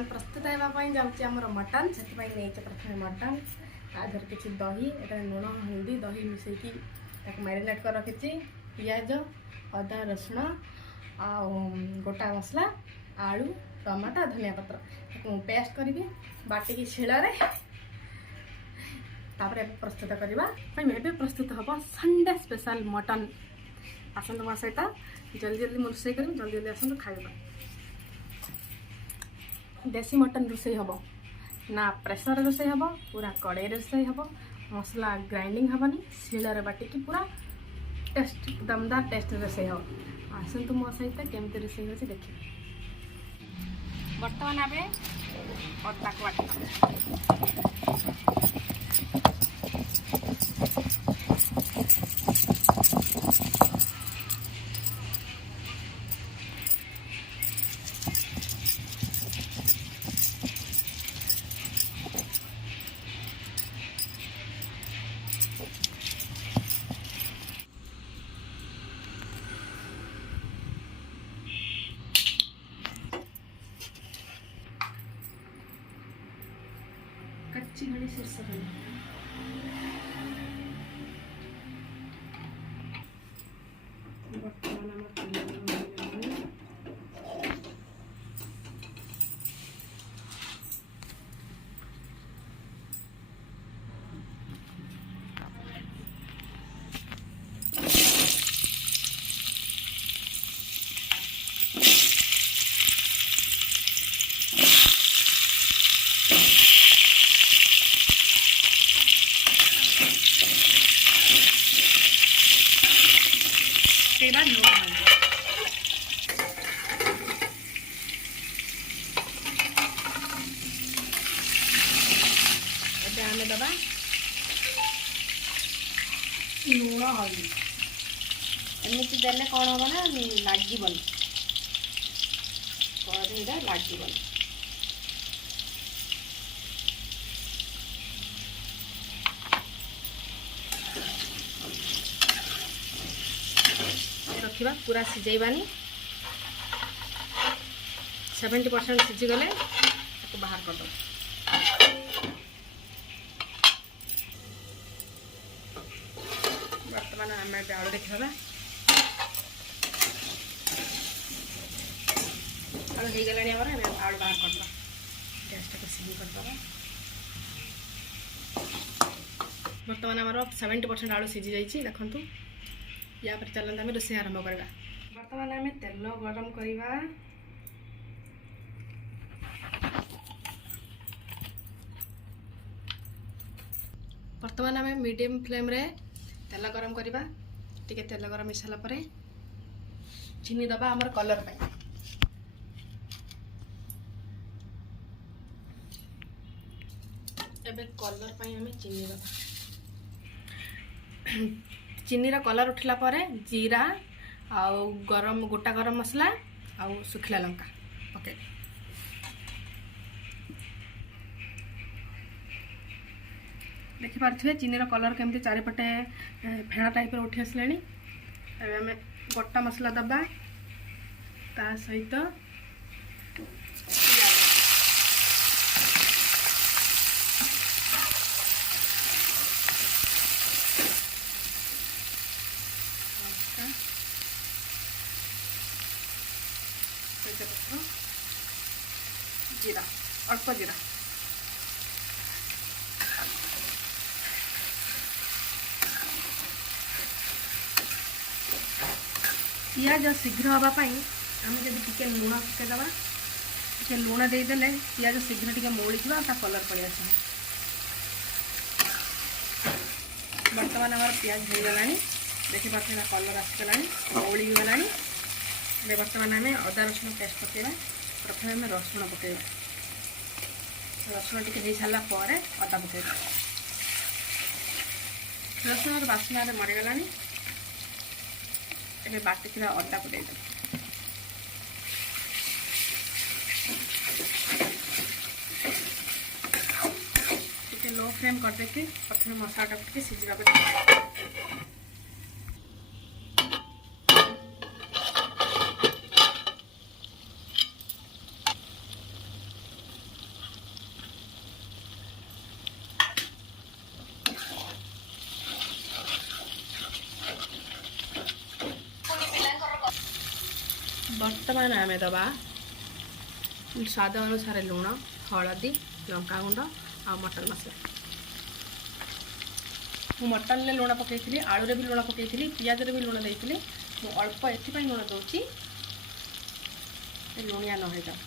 बर्तमान प्रस्तुत होगापी जाऊँगी आमर मटन से प्रथम मटन आधर किसी दही एटा लुण हल्दी दही मिसेकी मैरिनेट कर रखी पियाज अदा रसुण आ गोटा मसला आलू टमाटो धनिया पत्र पेस्ट करी बाटिकी शिଳରେ तापर प्रस्तुत करवा प्रस्तुत हम संडे स्पेशल मटन आसतु मो सहित जल्दी जल्दी मुझे रोसे कर जल्दी जल्दी आसतु खाइबा। देसी मटन रोसे हम ना प्रेसर रोसे हम पूरा कड़े रोसे हम मसला ग्राइंडिंग हेनी शिଳରେ बाटिकी पूरा टेस्ट दमदार टेस्ट रोसे हम आसतु मो सहित केमती रोसे हो देखिए। बर्तमान आम अदा को बाटी कच्ची घड़ी सरसों तेरा लूण आम दबा लूण हल्दी एमती देले कौन हम ना लगे कड़ईटा लगे रखा पूरा सिझेबानी 70% सिझीगले बाहर करद। बर्तमान आम आलू देखा आलू हो गला आलू बाहर करद गैस टाक सिम करद। बर्तमान आमर 70% आलू सिझी जाइए देखु या पर चलते आम रोसे आरंभ करवा। बर्तमान आम तेल गरम करवा बर्तमान आम मीडियम फ्लेम रे तेल गरम करवा टिके तेल गरम हो सारा पर चीनी दबा आमर कलर पे एबे कलर पे आम चीनी दबा चीनी कलर उठला पर जीरा आउ गरम गोटा गरम मसला आउ सुखिला लंका पके देखिपे चीनी कलर केमती चारिपटे फेणा टाइप उठी आसले। आम गोटा मसला दबा ता सहित जीरा अल्प जीरा पियाज शीघ्र हाँपाई आम जब लुण पकईदे टे लुण देदेले पियाज शीघ्र टे मौड़ी कलर पड़े आस। बर्तमान आम पियाज हो गला देखिए कलर आसगला मौड़ी गला। बर्तमान आम अदा रसुण पेस्ट पकेवा प्रथम आम रसुण पकेवा रसुण टी हो सारा पर अदा पकेवा रसुण बास्ना मरीगला ए बाटी अदा को दे लो फ्लेम करदे प्रथम मसला टे सिझा बर्तमान आम दबा स्वाद अनुसार लुण हलदी लंका गुंड आ मटन मसला मटन में लुण पकई आलू भी लुण पकई पियाज भी लुण देती मु अल्प एथपाई लुण दूची लुणिया न हो जाओ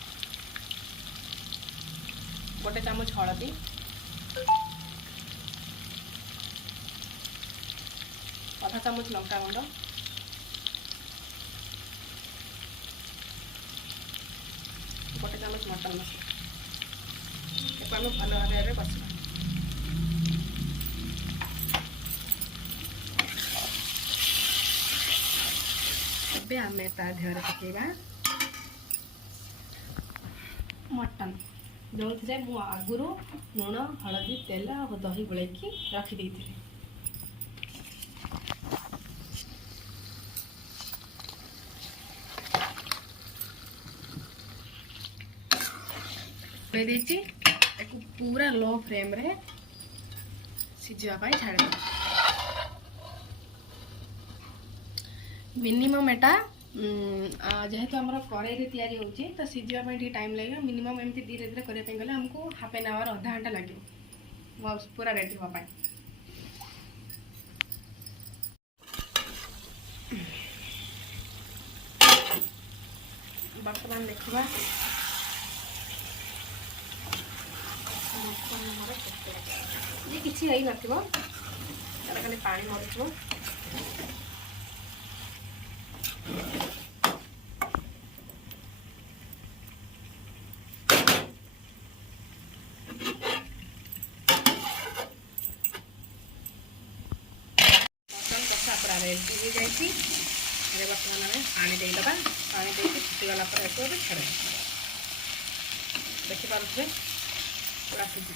गोटे चामच हलदी आधा चामच लंका गुंड गोटे चामच मटन मसला आम भल भाव में बसवा ଏବେ ଆମେ ତା ଦେହରେ ପକେଇବା ମଟନ ଯେଉଁଥିରେ ମୁଁ ଆଗରୁ ଲୁଣ ହଳଦୀ ତେଲ ଆଉ ଦହି ଗୋଳେଇକି ରଖିଦେଇଥିଲି ଦେଇଛି ତାକୁ ପୁରା लो फ्लेम रे ସିଝିବା ପାଇଁ ଛାଡ଼ିଦେବା मिनिमम एटा जेहेतु आमर कड़ाई तैयारी होची तो सीझापी टाइम लगे मिनिमम एमती धीरे धीरे करने गले हमको हाफ एन आवर अधा घंटा लगे पूरा रेडी हाँ बर्तमान देखा ये किसी है नथिबो खाली पानी मरुथबो पूरा रेडी हो जाए बर्तमान आम पानी देदेबा पानी दे फुटीगला छाड़ देखिपे पूरा सीझे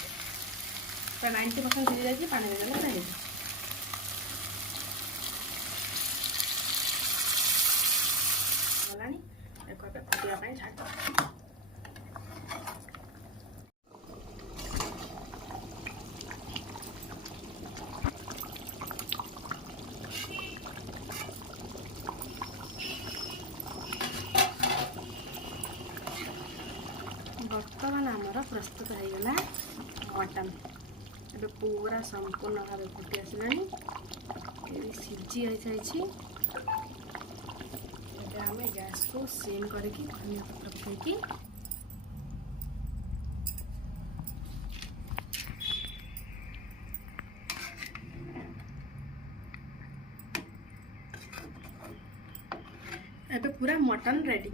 पूरा 90% सीझी जाए पानी देदेले पूरा हो गलानी फुटापी छाड़ बर्तमान आमर प्रस्तुत हो गला मटन ए पूरा संपूर्ण भाव फुटी आसला सीझी आई आम गैस को सिम करके धनिया पत्र पकईकी पूरा मटन रेडी।